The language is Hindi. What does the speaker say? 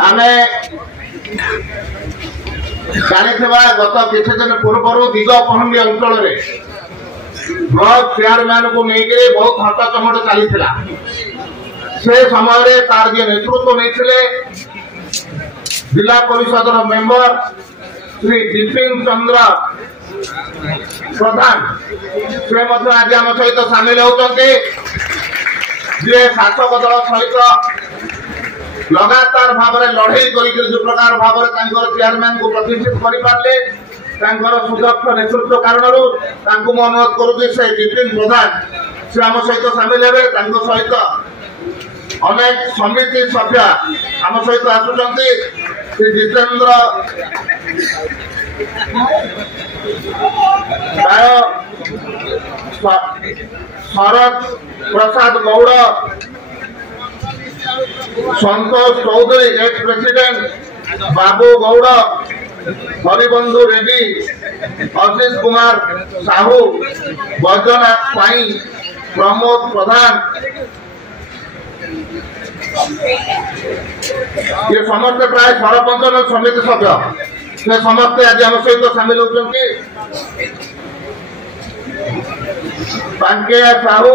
आमे जानिथिबा गत किछि दिन पूर्व दिगपहंडी अंचल रे ब्लॉक चेयरमैन को लेकर बहुत हटाचमट चली से समय तार जे नेतृत्व नहीं जिला परिषद मेंबर श्री बिपिन चंद्र प्रधान से आज आम सहित सामिल होती शासक दल सहित लगातार भाव में लड़ई कर जो प्रकार भाव में चेयरमैन को प्रतिष्ठित कर सुदक्ष नेतृत्व कारण अनुरोध करुच्ची से बिपिन प्रधान से आम सहित सामिल हे सहित अनेक समिति सभ्य आम सहित आसुंच श्री जितेंद्र शरद प्रसाद गौड़ संतोष चौधरी एक्स प्रेसिडेंट बाबू गौड़ हरिबंधु रेड्डी आशीष कुमार साहू बैद्यनाथ पाई प्रमोद प्रधान ये समस्त प्राय सरपंच समिति सभ्य से समस्ते आज आम सहित सामिल होती पांकेया साहू